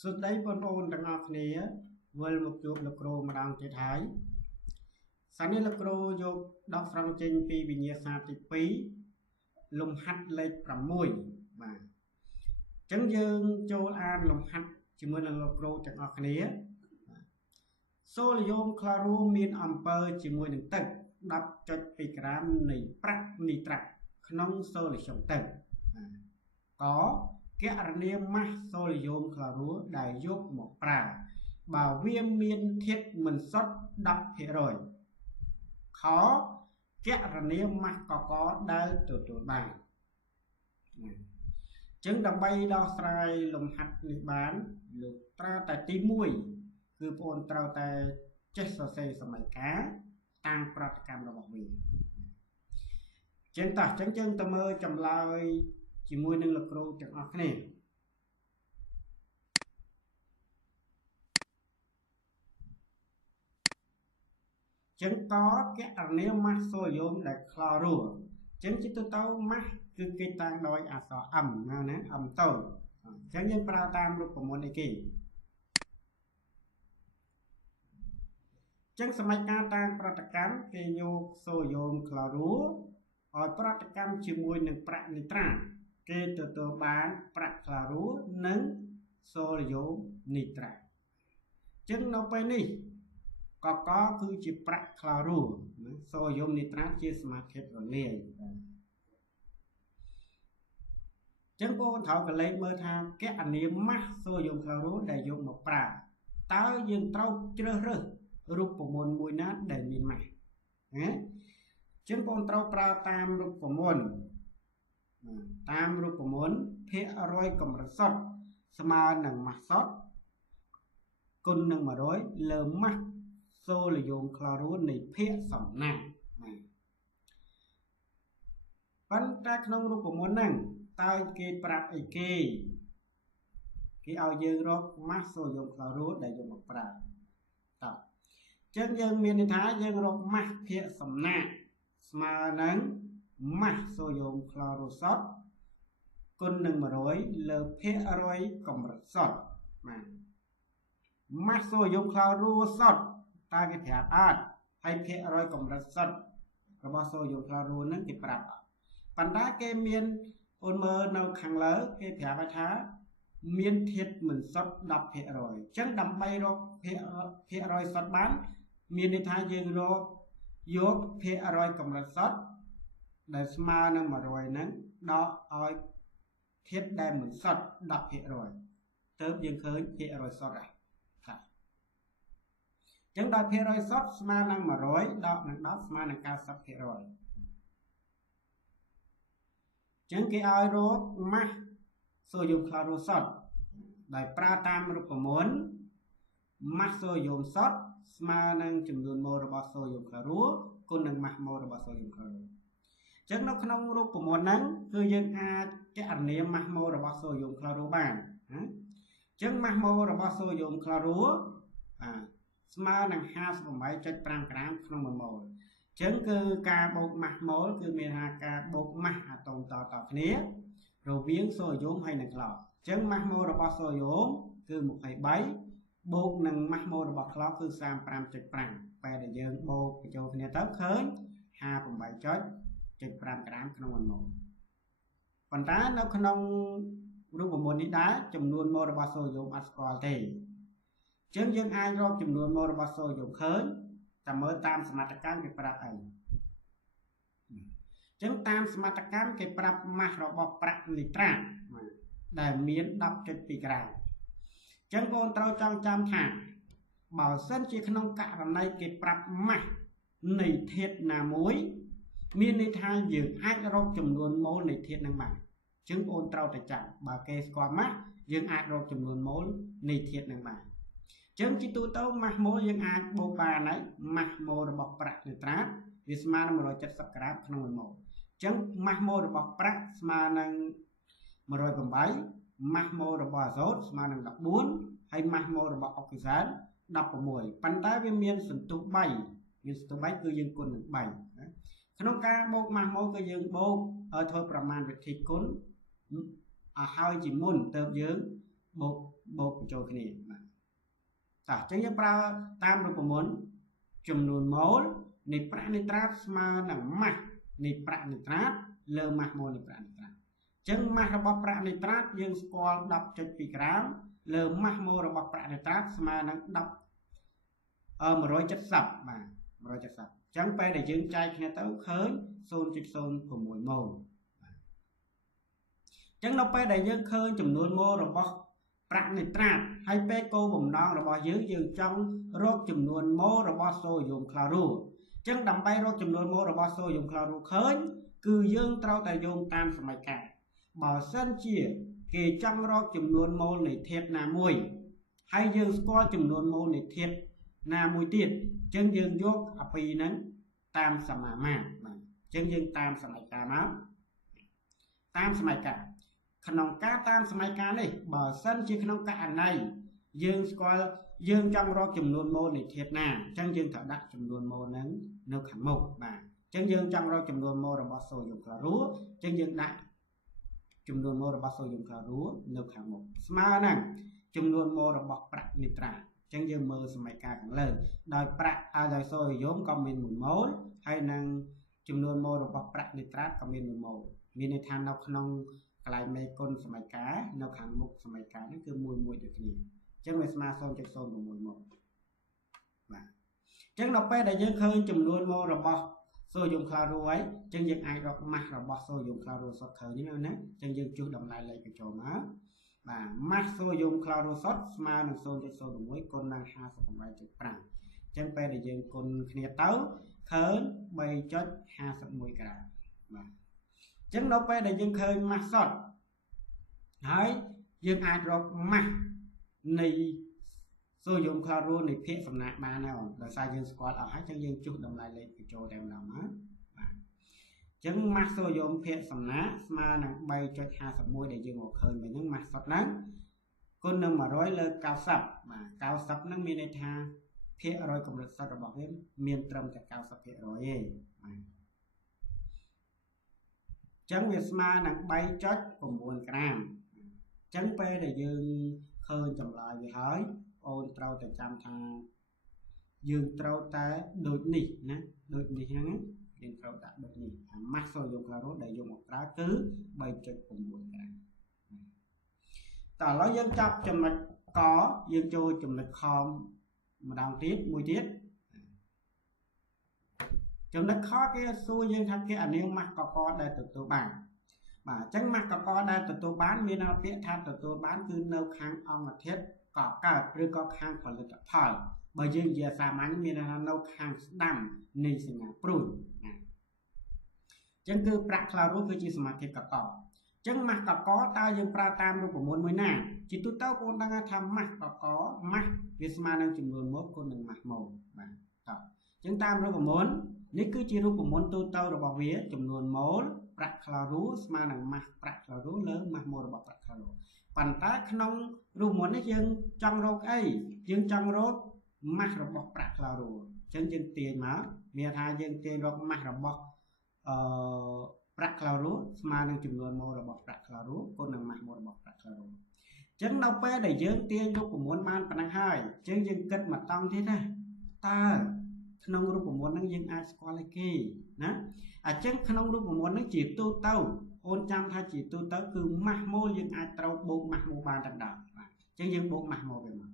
สุดได้บนโอนต่างออกนี้เวลมุกจูบลูกโรมาดังเจไทยสันนิลูกโรยกดอกฟรังเจนปีวิญญาณติปีลมหัดเล็กประมุยมาจังยืงโจอานลมหัดจิมือลูกโรจากออกนี้โซลโยมคลารูมีนอัมเปอร์จิมือหนึ่งตึกดับจดปีกรามในปรักนิตรักขนมโซลิชงตึกcó cái niệm mát soi dồn khả rúa đại dốc một pra bảo viêm miên thiết mình xuất đập hệ rồi khó cái niệm mát có đai từ từ bàn chứng đồng bay đo sai lồng hạt người bán lục tra tại tí mùi cứ ôn trao tại chết sơ xây sơ mày cá tăng prat cam đồng bì chứng tả chứng chân tâm ơi chầm lai chỉ mùi nâng lực rô chẳng ọc này chẳng có cái nếu mắt xôi dôm để khlo rùa chẳng chỉ tôi tao mắt cứ cây tăng đôi sọ ẩm ẩm tồi chẳng nhân pra tam lúc của môn này kì chẳng sơ mạch ca tăng prat cam kê nhô xôi dôm khlo rùa ở prat cam chỉ mùi nâng prat nì tra kê từ bán prat khlo rùa nâng xôi dôm nì tra chẳng nó bên này có cứ chỉ prat khlo rùa xôi dôm nì tra chia smart hết rồi liền chẳng có thảo cái lấy mơ tham cái anh niệm mắt xôi dôm khlo rùa để dùng một prat tới dương trâu chưa rơ rụp của môn mùi nát để miền mạch chứng con trâu pra tam rụp của môn phê roi cầm rật sọt sama nâng mặt sọt côn nâng mà đối lờ mắt xô là dùng chlorua này phê sỏng nặng vẫn ta không rụp của môn nâng tay kê prat ấy kê khi ao dương rốt mắt xô dùng chlorua để dùng một prat tập chân dân miền thái dân rốt mắt phê sỏng nặng mà nắng mắt so dùng chlorosot côn nâng mà rồi lờ phê roi cầm rật sọt mà mắt so dùng chlorosot ta cái thẻ át hay phê roi cầm rật sọt rồi bao so dùng chloro nâng cái bạc bản đá cái miền ôn mơ nào khẳng lỡ cái thẻ cái thá miền thiết mình sọt đập phê rồi chẳng đâm bay rồi phê roi sọt bán miền thái dương rồiยกเพอรอยกำลังสดได้สมานั่งมาโรยนั้นดอกอ้อยเทียบได้เหมือนสดดับเพอรอยเติมยังเคยเพอรอยสดครับจังดอกเพอรอยสดสมานั่งมาโรยดอกนั่งดอกสมานั่งการสดเพอรอยจังกี่อ้อยโรคมาโซยุมคลาโรสดได้ปราตามรูปมนมาโซยุมสดสมานั่งจำนวนโมระบาโซยุคลารูคนนั่งมาโมระบาโซยุคลารูจังนกขนมรูปมวลนั้นคือยังอาจจะอันนี้มาโมระบาโซยุคลารูบ้างจังมาโมระบาโซยุคลารูสมานั่ง50 จัดปรางกรามขนมโมจังคือการบกมาโมคือมีการบกมาตรงต่อนี้เราเวียงโซยุให้หนึ่งหลอดจังมาโมระบาโซยุคือหมกไข่ใบบกหนึ่งมัดโมระบบคลอคือ3 จุดปรังไปเดี๋ยวยังโบกโจฟเนี่ยเต้าเคย5 จุดจุดปรังกระดามขนมโมปัญหาเราขนมรูปโมนี้ได้จำนวนโมระบบโซยุอัสกอลเตจึงยังอายรอบจำนวนโมระบบโซยุเคยแต่เมื่อตามสมรรถการเก็บปรับเองจึงตามสมรรถการเก็บปรับมาระบบปรักนิตราได้มีดับจุดปีกลางจังโกนเราจำถามบ่าวเส้นจีขนมกะในเก็บปรับมาในเทศนามวยมีในทางยืดอาจรบจำนวนโมในเทศนังมาจึงโอนเราแต่จับบ่าวเกสกว่ามายังอาจรบจำนวนโมในเทศนังมาจึงจิตุโตมาโมยังอาจโบบาไหนมาโมระบบปรักในตราวิสมา170 กรัมขนมโมจึงมาโมระบบปรักสมานัง108มาโมระบบโซดสมานัง14ให้มาโมระบบออกซิเจน16ปันท้ายวิเมียนสันตุใบมีสันตุใบคือยังกุล1 ใบขนมกาโบกมาโมก็ยังโบกโดยประมาณวิธีกุลหายจิมุนเติมยังโบก បូកបញ្ចូលគ្នាបាទតោះអញ្ចឹងយើងប្រើតាមរូបមន្តចំនួនម៉ូលនៃប្រាក់នីត្រាតស្មើនឹងម៉ាស់នៃប្រាក់នីត្រាតលើម៉ាស់ម៉ូលនៃប្រាក់នីត្រាតអញ្ចឹងម៉ាស់របស់ប្រាក់នីត្រាតយើងស្គាល់ 10.2 ក្រាមលើម៉ាស់ម៉ូលរបស់ប្រាក់នីត្រាតស្មើនឹង170បាទ170អញ្ចឹងពេលដែលយើងចែកគ្នាទៅឃើញ 0.06 ម៉ូលអញ្ចឹងនៅពេលដែលយើងឃើញចំនួនម៉ូលរបស់ប្រាក់នីត្រាតហើយពេលគោលបំណងរបស់យើងចង់រកចំនួនម៉ូលរបស់សូដ្យូមក្លូរូអញ្ចឹងដើម្បីរកចំនួនម៉ូលរបស់សូដ្យូមក្លូរូឃើញគឺយើងត្រូវតែយោងតាមសមីការបើសិនជាគេចង់រកចំនួនម៉ូលនៃធាតុណាមួយហើយយើងស្គាល់ចំនួនម៉ូលនៃធាតុណាមួយទៀតអញ្ចឹងយើងយកអាពីរហ្នឹងតាមសមាមាត្របាទអញ្ចឹងយើងតាមសមីការមកតាមសមីការក្នុងការតាមសមីការនេះបើសិនជាក្នុងករណីយើងស្គាល់យើងចង់រកចំនួនម៉ូលនៃធាតុណាអញ្ចឹងយើងត្រូវដាក់ចំនួនម៉ូលហ្នឹងនៅខាងមុខបាទអញ្ចឹងយើងចង់រកចំនួនម៉ូលរបស់សូដ្យូមក្លូរូអញ្ចឹងយើងដាក់ចំនួនម៉ូលរបស់សូដ្យូមក្លូរូនៅខាងមុខស្មើនឹងចំនួនម៉ូលរបស់ប្រាក់នីត្រាតអញ្ចឹងយើងមើលសមីការខាងលើដោយប្រាក់ដោយសូដ្យូមក៏មាន1ម៉ូលហើយនឹងចំនួនម៉ូលរបស់ប្រាក់នីត្រាតក៏មាន1ម៉ូលមានន័យថានៅក្នុងកន្លែងមេគុណសមីការនៅខាងមុខសមីការនេះគឺមួយដូចគ្នាអញ្ចឹងវាស្មើ 0.06 ម៉ូលបាទអញ្ចឹងដល់ពេលដែលយើងឃើញចំនួនម៉ូលរបស់សូដ្យូមក្លូរូហើយអញ្ចឹងយើងអាចរកម៉ាស់របស់សូដ្យូមក្លូរូសុទ្ធឃើញនេះណាអញ្ចឹងយើងចុះតម្លៃលេខបញ្ចូលមកបាទម៉ាស់សូដ្យូមក្លូរូសុទ្ធស្មើនឹង 0.01 គុណនឹង 58.5 អញ្ចឹងពេលដែលយើងគុណគ្នាទៅឃើញ 3.51 ក្រាមបាទអញ្ចឹងដល់ពេលដែលយើងឃើញម៉ាស់សុទ្ធហើយយើងអាចរកម៉ាស់នៃសូដ្យូមក្លូរូនៃភាគសំណាក់បានហើយដោយសារយើងស្គាល់អស់ហើយអញ្ចឹងយើងចុះតម្លៃលេខបញ្ចូលតែម្ដងមកបាទអញ្ចឹងម៉ាស់សូដ្យូមភាគសំណាក់ស្មើនឹង 3.51 ដែលយើងមកឃើញវិញហ្នឹងម៉ាស់សុទ្ធហ្នឹងគុណនឹង100លើ90បាទ90ហ្នឹងមានន័យថាភាគរយកម្រិតសុទ្ធរបស់វាមានត្រឹមតែ 90% ទេបាទអញ្ចឹងវាស្មើនឹង 3.9 ក្រាមអញ្ចឹងពេលដែលយើងឃើញចម្លើយវាហើយអូនត្រូវតែចាំថាយើងត្រូវតែដូចនេះណាដូចនេះហ្នឹងយើងត្រូវដាក់ដូចនេះអាម៉ាស់សូដ្យូមក្លូរូដែលយកមកប្រើគឺ 3.9 ក្រាមតើឥឡូវយើងចាប់ចំណុចកយើងចូលចំណុចខម្ដងទៀតមួយទៀតចំណុចខគេសួរយើងថាគេអានាមម៉ាស់កកដែលទទួលបានបាទអញ្ចឹងម៉ាស់កកដែលទទួលបានមានពាក្យថាទទួលបានគឺនៅខាងអង្គធាតុកកើតឬក៏ខាងផលិតផលបើយើងនិយាយសាមញ្ញមានថានៅខាងស្ដាំនៃសញ្ញាព្រួយណាអញ្ចឹងគឺប្រាក់ក្លូរូគឺជាសមាធាតុកកអញ្ចឹងម៉ាស់កកតើយើងប្រើតាមរូបមន្តមួយណាជាទូទៅបងដឹងថាម៉ាស់កកម៉ាស់វាស្មើនឹងចំនួនម៉ូលគុណនឹងម៉ាស់ម៉ូលបាទតោះអញ្ចឹងតាមរូបមន្តនេះគឺជារូបមន្តទូទៅរបស់វាចំនួនម៉ូលប្រាក់ក្លូរូស្មើនឹងម៉ាស់ប្រាក់ក្លូរូលើម៉ាស់ម៉ូលរបស់ប្រាក់ក្លូរូប៉ុន្តែក្នុងរូបមន្តនេះយើងចង់រកអីយើងចង់រកម៉ាស់របស់ប្រាក់ក្លូរូអញ្ចឹងយើងទាញមកមានថាយើងទាញរកម៉ាស់របស់ប្រាក់ក្លូរូស្មើនឹងចំនួនម៉ូលរបស់ប្រាក់ក្លូរូគុណនឹងម៉ាស់ម៉ូលរបស់ប្រាក់ក្លូរូអញ្ចឹងដល់ពេលដែលយើងទាញរូបមន្តបានប៉ុណ្ណឹងហើយអញ្ចឹងយើងគិតមកតង់ទៀតណាតើក្នុងរូបមន្តហ្នឹងយើងអាចស្គាល់ឲ្យគេណាអញ្ចឹងក្នុងរូបមន្តហ្នឹងជាទូទៅអូនចាំថាជាទូទៅគឺម៉ាស់ម៉ូលយើងអាចត្រូវបូកម៉ាស់ម៉ូលបានតែម្ដងបាទអញ្ចឹងយើងបូកម៉ាស់ម៉ូលវាមក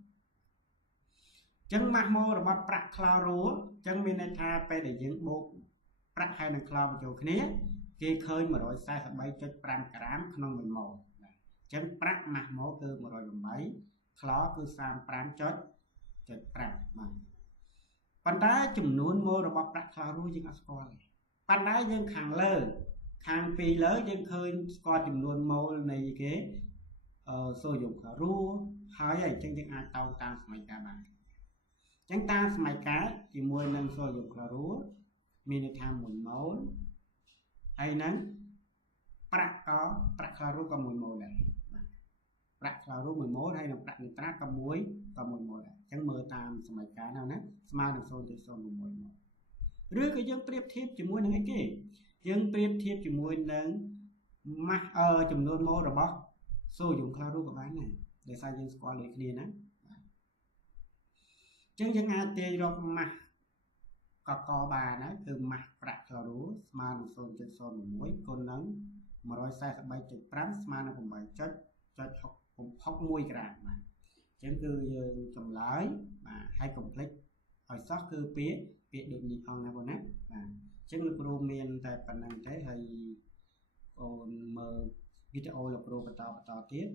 អញ្ចឹងម៉ាស់ម៉ូលរបស់ប្រាក់ក្លូរូអញ្ចឹងមានន័យថាពេលដែលយើងបូកប្រាក់ហើយនឹងក្លូបញ្ចូលគ្នាគេឃើញ 143.5 ក្រាមក្នុង1ម៉ូលបាទអញ្ចឹងប្រាក់ម៉ាស់ម៉ូលគឺ 108 ក្លគឺ 35.5 បាទប៉ុន្តែចំនួនម៉ូលរបស់ប្រាក់ក្លូរូយើងអត់ស្គាល់ទេប៉ុន្តែយើងខាងលើខាងពីលើយើងឃើញស្គាល់ចំនួនម៉ូលនៃគេសូដ្យូមក្លូរូហើយអញ្ចឹងយើងអាចតោងតាមសមីការបានអញ្ចឹងតាមសមីការជាមួយនឹងសូដ្យូមក្លូរូមានន័យថា1ម៉ូលហើយនឹងប្រាក់ក្លូរូក៏1ម៉ូលដែរប្រាក់ក្លូរូ1ម៉ូលហើយនឹងប្រាក់នីត្រាតក៏1ម៉ូលដែរអញ្ចឹងមើលតាមសមីការណាស្មើនឹង 0.01 ម៉ូលឬក៏យើងប្រៀបធៀបជាមួយនឹងអីគេយើងប្រៀបធៀបជាមួយនឹងម៉ាស់ចំនួនម៉ូលរបស់សូដ្យូមក្លូរូក៏បានដែរ ដោយសារយើងស្គាល់ដូចគ្នាណាអញ្ចឹងយើងអាចទាញរកម៉ាស់កកបានណាគឺម៉ាស់ប្រាក់ក្លារូស្មើនឹង 0.01 គុណនឹង 143.5 ស្មើនឹង 8.61 ក្រាមបាទអញ្ចឹងគឺយើងចម្លើយបាទហើយកុំភ្លេចឲ្យសោះគឺពាក្យដូចនេះផងណាបងណាបាទអញ្ចឹងលោកគ្រូមានតែប៉ុណ្្នឹងទេហើយអូនមើលវីដេអូលោកគ្រូបន្តទៀត